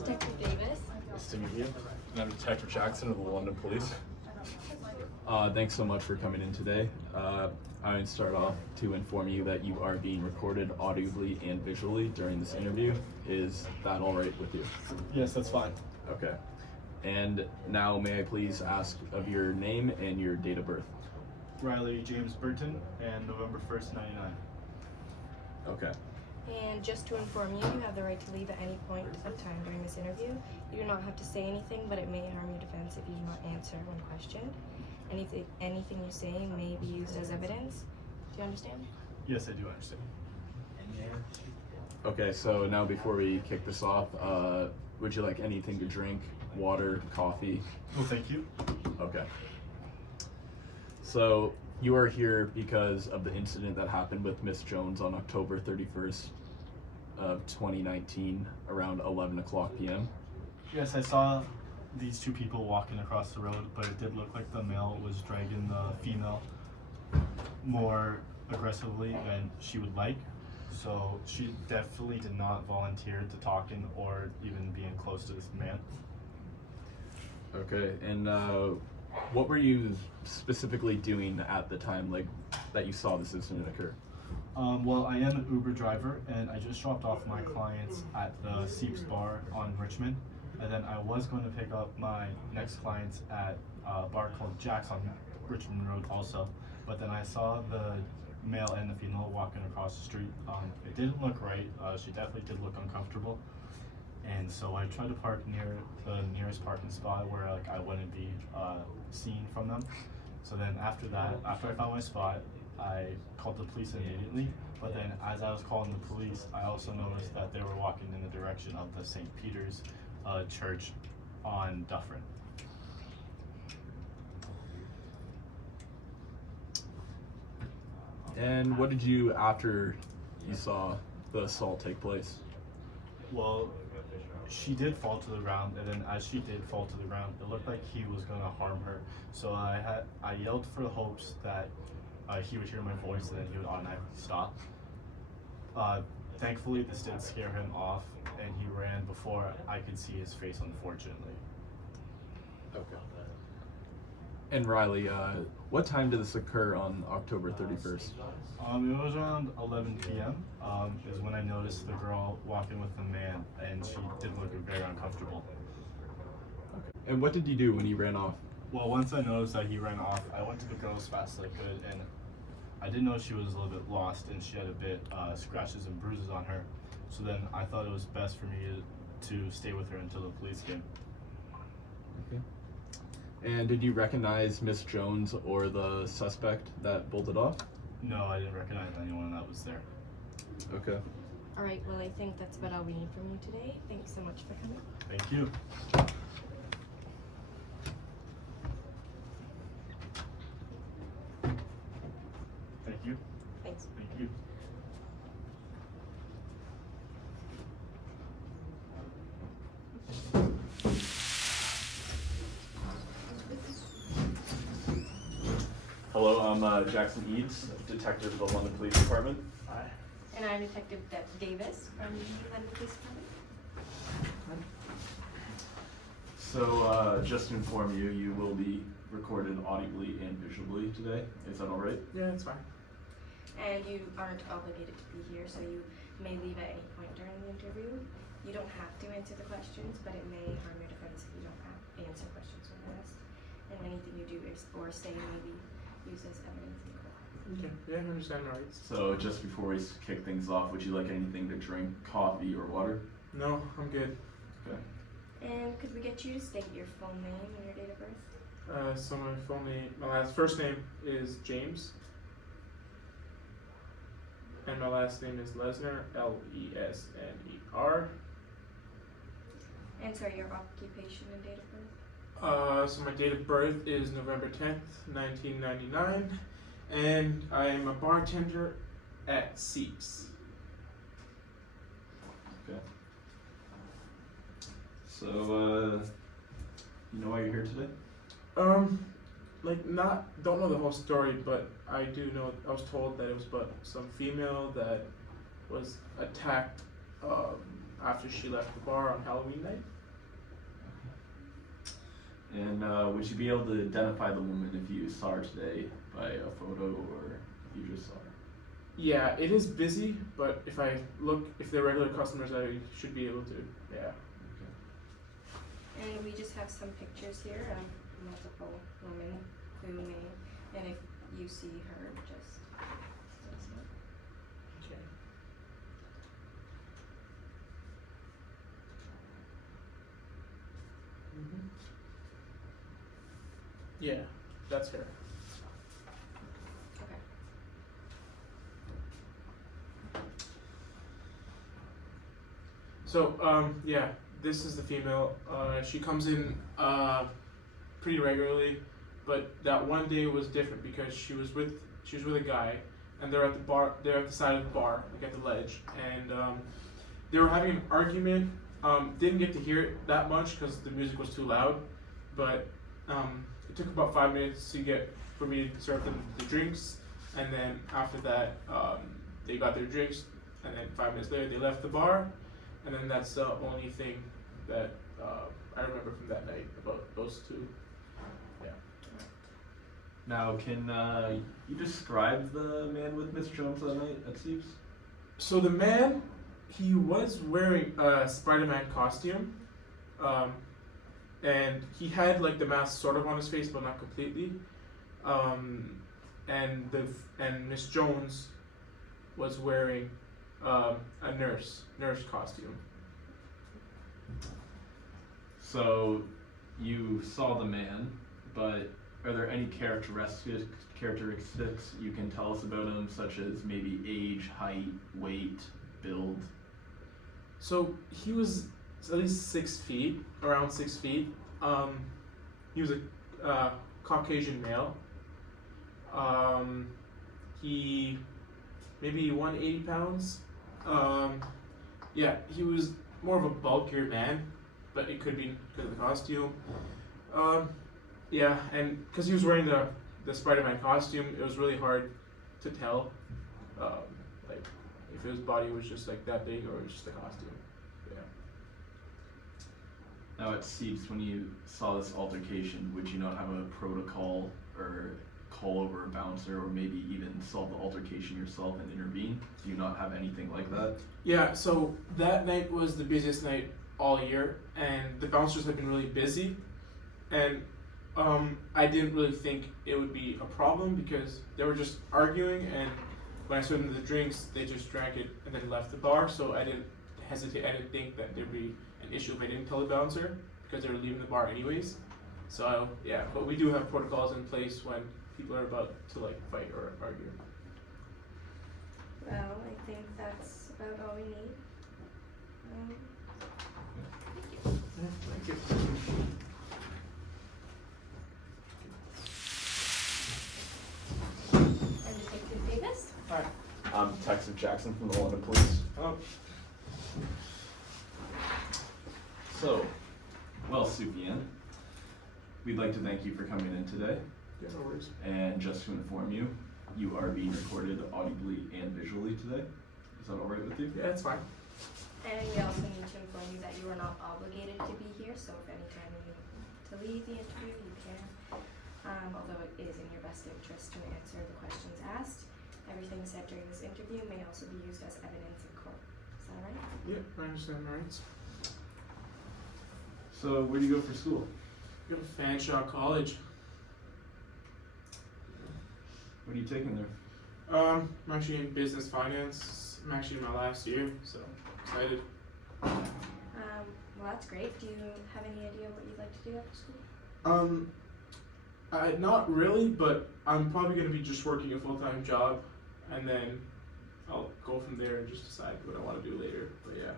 Detective Davis. Nice to meet you. And I'm Detective Jackson of the London Police. Thanks so much for coming in today. I would start off to inform you that you are being recorded audibly and visually during this interview. Is that all right with you? Yes, that's fine. Okay. And now may I please ask of your name and your date of birth? Riley James Burton, and November 1st, 99. Okay. And just to inform you, you have the right to leave at any point of time during this interview. You do not have to say anything, but it may harm your defense if you do not answer when questioned. Anything you say may be used as evidence. Do you understand? Yes, I do understand. Okay, so now before we kick this off, would you like anything to drink? Water, coffee? Well, thank you. Okay. So you are here because of the incident that happened with Miss Jones on October 31st of 2019 around 11 o'clock p.m. Yes, I saw these two people walking across the road, but it did look like the male was dragging the female more aggressively than she would like. So she definitely did not volunteer to talking or even being close to this man. Okay, and what were you specifically doing at the time, like, that you saw this incident occur? Well, I am an Uber driver, and I just dropped off my clients at the Seeps Bar on Richmond, and then I was going to pick up my next clients at a bar called Jack's on Richmond Road also, but then I saw the male and the female walking across the street. It didn't look right. She definitely did look uncomfortable, and so I tried to park near the nearest parking spot where I wouldn't be seen from them. So then after that, after I found my spot, I called the police immediately. But then as I was calling the police, I also noticed that they were walking in the direction of the St. Peter's Church on Dufferin. And what did you, after you saw the assault take place? Well, she did fall to the ground, and then as she did fall to the ground, it looked like he was gonna harm her. So I yelled for the hopes that he would hear my voice and then he would automatically stop. Thankfully, this did scare him off, and he ran before I could see his face, unfortunately. Okay. And Riley, what time did this occur on October 31st? It was around 11 p.m. Is when I noticed the girl walking with the man, and she did look very uncomfortable. Okay. And what did you do when he ran off? Well, once I noticed that he ran off, I went to the girl as fast as I could, and I did know she was a little bit lost, and she had a bit scratches and bruises on her. So then I thought it was best for me to stay with her until the police came. Okay. And did you recognize Miss Jones or the suspect that bolted off? No, I didn't recognize anyone that was there. Okay. All right, well, I think that's about all we need from you today. Thanks so much for coming. Thank you. Thank you. Thanks. Thank you. Hello, I'm Jackson Eads, detective of the London Police Department. Hi. And I'm Detective Davis from the London Police Department. So, just to inform you, you will be recorded audibly and visually today. Is that all right? Yeah, it's fine. And you aren't obligated to be here, so you may leave at any point during the interview. You don't have to answer the questions, but it may harm your defense if you don't answer questions when asked. And anything you do or say may be used as evidence in court. Okay, yeah, I understand my rights. So, just before we kick things off, would you like anything to drink, coffee, or water? No, I'm good. Okay. And could we get you to state your full name and your date of birth? So my full name, first name is James, and my last name is Lesner, Lesner. And sorry, your occupation and date of birth? So my date of birth is November 10th, 1999, and I am a bartender at Seeps. Okay. So, you know why you're here today? Don't know the whole story, but I do know, I was told that it was but some female that was attacked, after she left the bar on Halloween night. And would you be able to identify the woman if you saw her today by a photo or if you just saw her? Yeah, it is busy, but if they're regular customers, I should be able to. Yeah. And we just have some pictures here of multiple women who may, and if you see her, just let us know. Okay. Yeah, that's her. Okay. So, yeah, this is the female. She comes in pretty regularly, but that one day was different because she was with a guy, and they're at the bar. They're at the side of the bar, like at the ledge, and they were having an argument. Didn't get to hear it that much because the music was too loud, but it took about 5 minutes for me to serve them the drinks, and then after that, they got their drinks, and then 5 minutes later they left the bar, and then that's the only thing that I remember from that night about those two. Yeah. Now, can you describe the man with Miss Jones that night at Steve's? So the man, he was wearing a Spider-Man costume, and he had like the mask sort of on his face, but not completely. And Miss Jones was wearing a nurse costume. So you saw the man, but are there any characteristics you can tell us about him, such as maybe age, height, weight, build? So he was at least 6 feet, around 6 feet. He was a Caucasian male. He maybe 180 pounds. Yeah, he was more of a bulkier man, but it could be because of the costume. Yeah, and because he was wearing the Spider-Man costume, it was really hard to tell, like if his body was just like that big or it was just the costume. Yeah. Now at Seeps, when you saw this altercation, would you not have a protocol or call over a bouncer, or maybe even solve the altercation yourself and intervene? Do you not have anything like that? Yeah, so that night was the busiest night all year, and the bouncers had been really busy, and I didn't really think it would be a problem because they were just arguing, and when I served them the drinks, they just drank it and then left the bar, so I didn't hesitate, I didn't think that there'd be an issue if I didn't tell the bouncer, because they were leaving the bar anyways. So yeah, but we do have protocols in place when people are about to like fight or argue. Well, I think that's about all we need. Thank you. And Detective Davis? Hi. I'm Detective Jackson from the London Police. Oh. So, well, Sufian, we'd like to thank you for coming in today. Yeah, no worries. And just to inform you, you are being recorded audibly and visually today. Is that alright with you? Yeah, it's fine. And we also need to inform you that you are not obligated to be here, so if any time you need to leave the interview, you can. Although it is in your best interest to answer the questions asked. Everything said during this interview may also be used as evidence in court. Is that right? Yeah, I understand my rights. So, where do you go for school? Go to Fanshawe College. What are you taking there? I'm actually in business finance. I'm actually in my last year, so excited. Well, that's great. Do you have any idea what you'd like to do after school? Not really, but I'm probably gonna be just working a full-time job, and then I'll go from there and just decide what I want to do later. But yeah.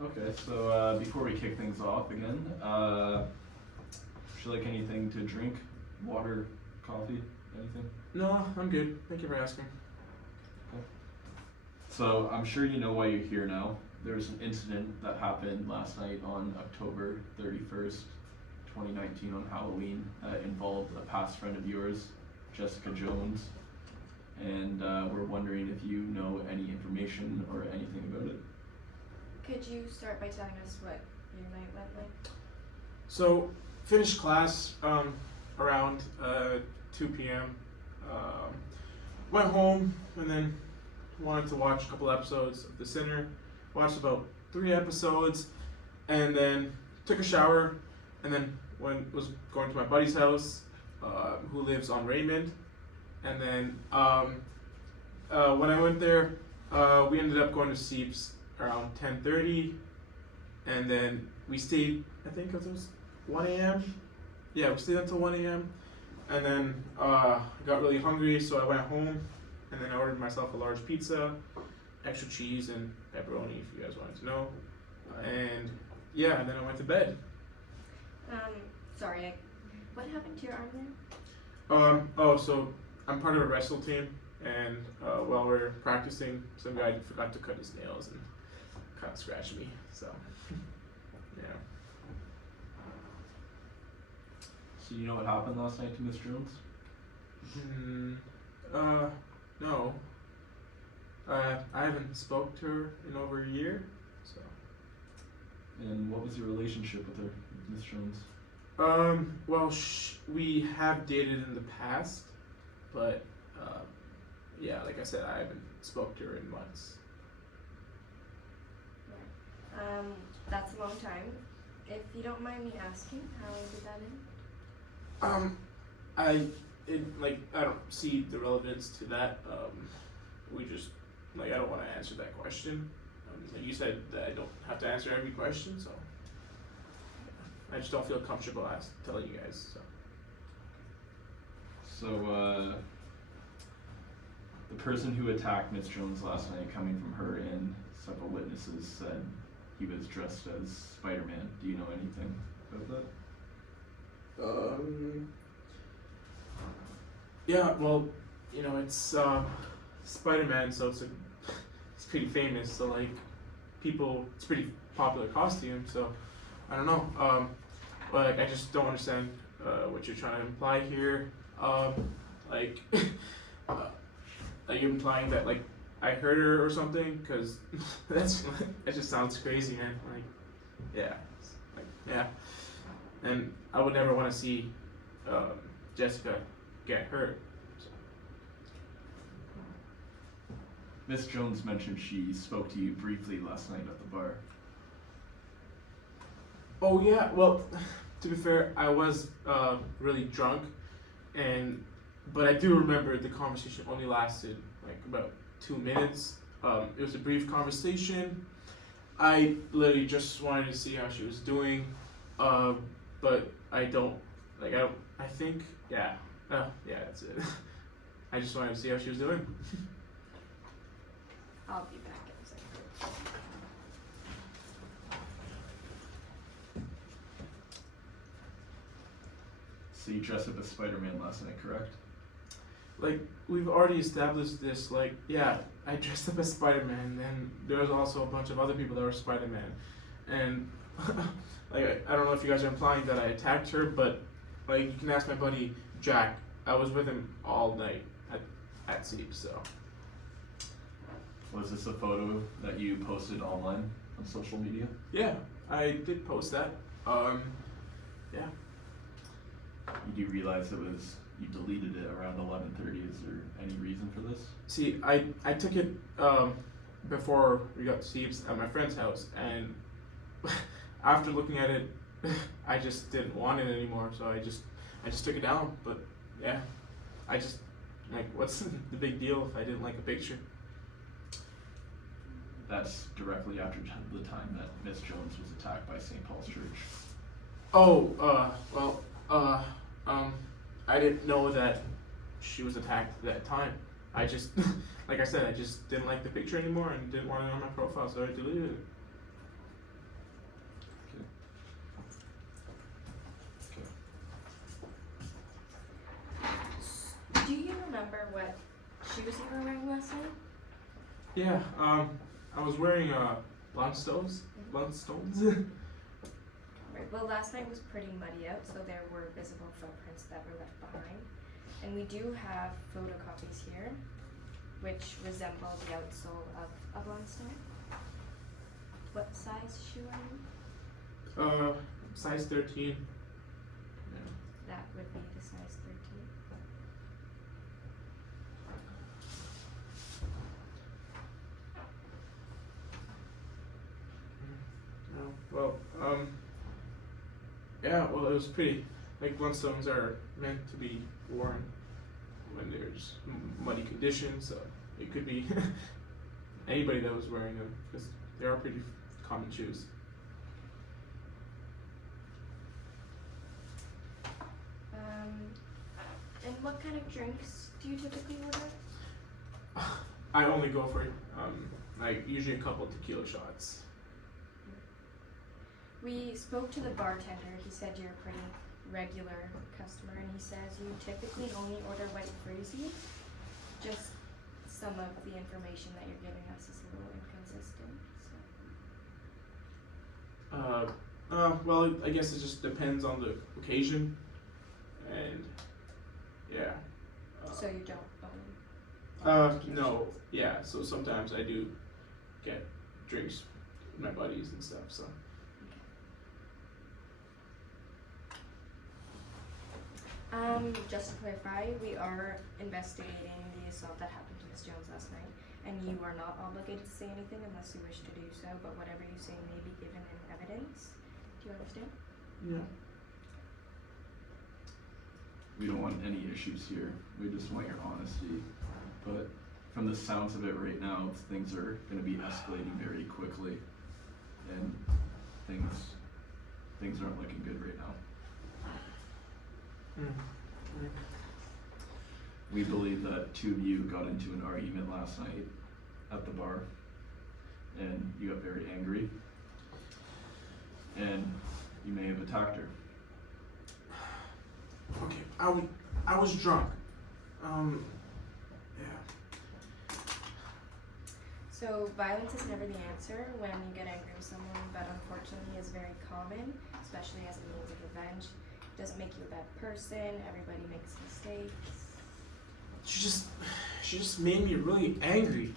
Okay, so before we kick things off again, would you like anything to drink? Water, coffee, anything? No, I'm good. Thank you for asking. So I'm sure you know why you're here now. There's an incident that happened last night on October 31st, 2019 on Halloween that involved a past friend of yours, Jessica Jones. And we're wondering if you know any information or anything about it. could you start by telling us what your night went like? So finished class around 2 p.m. Went home and then wanted to watch a couple episodes of The Sinner. Watched about 3 episodes, and then took a shower, and then was going to my buddy's house, who lives on Raymond, and then when I went there, we ended up going to Seeps around 10:30, and then we stayed. I think it was 1 a.m. Yeah, we stayed until 1 a.m. And then I got really hungry, so I went home, and then I ordered myself a large pizza, extra cheese and pepperoni, if you guys wanted to know. And yeah, and then I went to bed. Sorry, what happened to your arm there? Oh, so I'm part of a wrestle team, and while we're practicing, some guy forgot to cut his nails and kind of scratched me. So yeah. So you know what happened last night to Miss Jones? No. I haven't spoke to her in over a year, so. And what was your relationship with her, Miss Jones? Well, we have dated in the past, but, yeah, like I said, I haven't spoke to her in months. That's a long time. If you don't mind me asking, how did that end? I don't see the relevance to that. We just, I don't want to answer that question. Like you said that I don't have to answer every question, so I just don't feel comfortable telling you guys. So, the person who attacked Miss Jones last night, coming from her and several witnesses, said he was dressed as Spider-Man. Do you know anything about that? Yeah, well, it's Spider-Man, so it's pretty famous. So like, it's pretty popular costume. So I don't know. But like, I just don't understand what you're trying to imply here. Like, are you implying that like I hurt her or something? Cause that just sounds crazy, man. Like, yeah, yeah. And I would never want to see Jessica get hurt. So. Miss Jones mentioned she spoke to you briefly last night at the bar. Oh yeah, well, to be fair, I was really drunk, but I do remember the conversation only lasted like about 2 minutes. It was a brief conversation. I literally just wanted to see how she was doing, but I think, yeah, that's it. I just wanted to see how she was doing. I'll be back in a second. So you dressed up as Spider-Man last night, correct? Like, we've already established this, like, yeah, I dressed up as Spider-Man, and there was also a bunch of other people that were Spider-Man, and, like, I don't know if you guys are implying that I attacked her, but, like, you can ask my buddy, Jack. I was with him all night at Seep, so. Was this a photo that you posted online on social media? Yeah, I did post that, yeah. You do realize you deleted it around 11:30. Is there any reason for this? See, I took it before we got to Seeps at my friend's house, and after looking at it, I just didn't want it anymore. So I just took it down. But yeah, I just what's the big deal if I didn't like a picture? That's directly after the time that Miss Jones was attacked by St. Paul's Church. Oh, I didn't know that she was attacked at that time. I just, like I said, I just didn't like the picture anymore and didn't want it on my profile, so I deleted it. Okay. Do you remember what shoes you were wearing last night? Yeah, I was wearing Blundstones. Right. Well, last night was pretty muddy out, so there were visible footprints that were left behind. And we do have photocopies here, which resemble the outsole of a Blundstone. What size is she wearing? Size 13. That would be the size 13. Oh, well, yeah, well, it was pretty, like, Blundstones are meant to be worn when there's muddy conditions, so it could be anybody that was wearing them, because they are pretty common shoes. And what kind of drinks do you typically order? I only go for, like, usually a couple tequila shots. We spoke to the bartender. He said you're a pretty regular customer, and he says you typically only order white fruzy. Just some of the information that you're giving us is a little inconsistent. Well, I guess it just depends on the occasion, and yeah. So you don't own tequila No, shots? yeah. So sometimes I do get drinks with my buddies and stuff. So. Just to clarify, we are investigating the assault that happened to Ms. Jones last night, and you are not obligated to say anything unless you wish to do so, but whatever you say may be given in evidence. Do you understand? Yeah. We don't want any issues here. We just want your honesty. But from the sounds of it right now, things are going to be escalating very quickly, and things aren't looking good right now. We believe that two of you got into an argument last night at the bar, and you got very angry, and you may have attacked her. Okay. I was drunk. Yeah. So violence is never the answer when you get angry with someone, but unfortunately is very common, especially as a means of revenge. It doesn't make you a bad person. Everybody makes mistakes. She just made me really angry.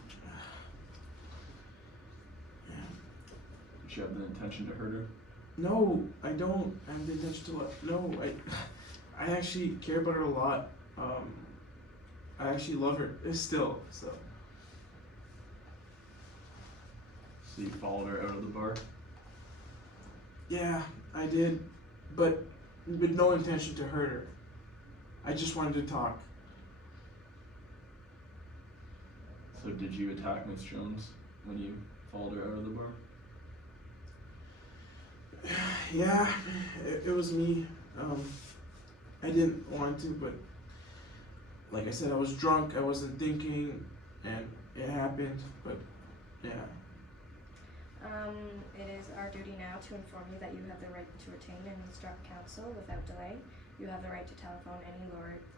Yeah. Did you have the intention to hurt her? No, I don't have the intention to no, I actually care about her a lot. I actually love her still, so. So you followed her out of the bar? Yeah, I did, but with no intention to hurt her. I just wanted to talk. So did you attack Miss Jones when you followed her out of the bar? Yeah, it was me. I didn't want to, but like I said, I was drunk, I wasn't thinking, and it happened, but yeah. It is our duty now to inform you that you have the right to retain and instruct counsel without delay. You have the right to telephone any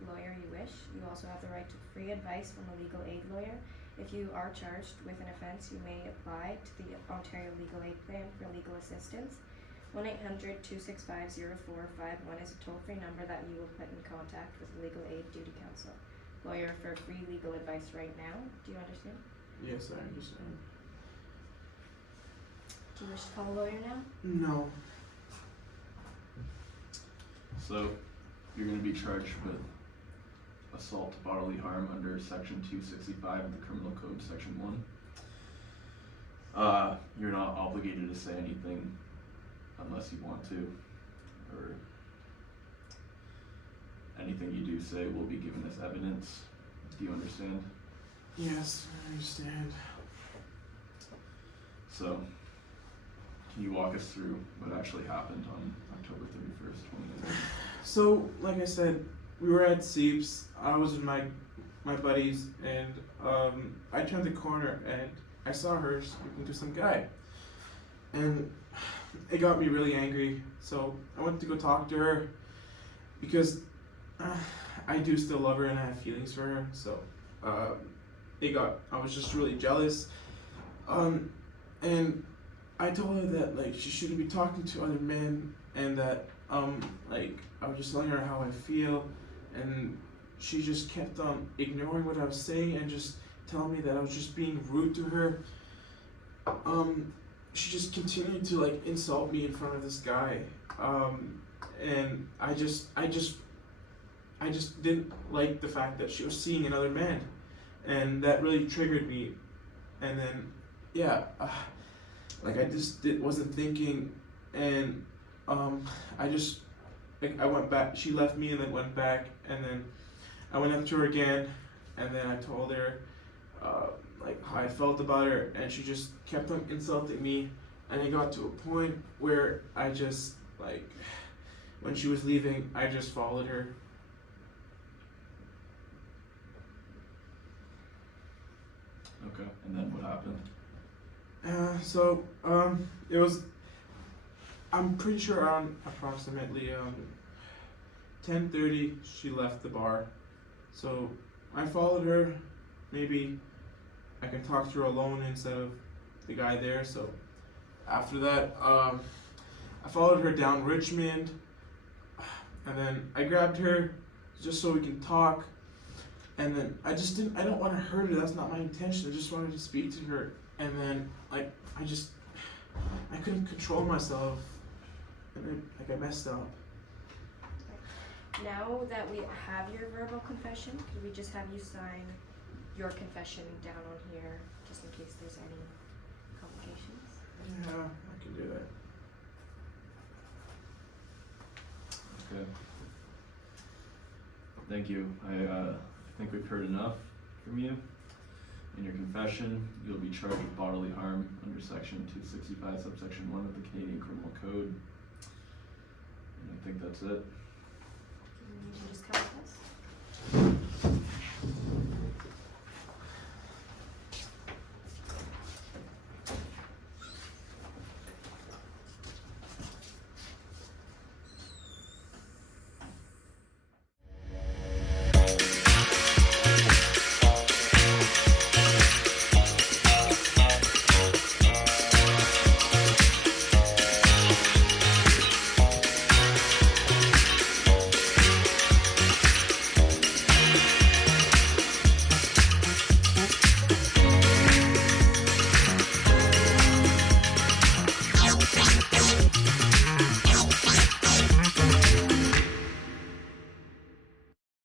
lawyer you wish. You also have the right to free advice from a legal aid lawyer. If you are charged with an offense, you may apply to the Ontario Legal Aid Plan for legal assistance. 1-800-265-0451 is a toll-free number that you will put in contact with the Legal Aid Duty Counsel lawyer for free legal advice right now. Do you understand? Yes, I understand. Do you wish to call a lawyer now? No. So you're going to be charged with assault to bodily harm under section 265 of the Criminal Code, section 1. You're not obligated to say anything unless you want to, or anything you do say will be given as evidence. Do you understand? Yes, I understand. So, can you walk us through what actually happened on October 31st, 2019? So, like I said, we were at Seeps. I was with my buddies, and I turned the corner and I saw her speaking to some guy, and it got me really angry. So I went to go talk to her because I do still love her and I have feelings for her. So I was just really jealous, and I told her that like she shouldn't be talking to other men, and that like I was just telling her how I feel, and she just kept on ignoring what I was saying and just telling me that I was just being rude to her. she just continued to like insult me in front of this guy, and I just didn't like the fact that she was seeing another man, and that really triggered me. And then, yeah, like I just wasn't thinking, and I just like I went back. She left me and then went back, and then I went up to her again, and then I told her like how I felt about her, and she just kept on insulting me, and it got to a point where I just like when she was leaving, I just followed her. Okay, and then what happened? It was, I'm pretty sure around approximately 10:30 she left the bar. So I followed her. Maybe I can talk to her alone instead of the guy there. So after that, I followed her down Richmond, and then I grabbed her just so we can talk. And then I don't want to hurt her. That's not my intention. I just wanted to speak to her. And then like I couldn't control myself, and I messed up. Now that we have your verbal confession, could we just have you sign your confession down on here, just in case there's any complications? Yeah, I can do that. Okay. Thank you. I think we've heard enough from you. In your confession, you'll be charged with bodily harm under section 265 subsection 1 of the Canadian Criminal Code. And I think that's it. Can you just count us?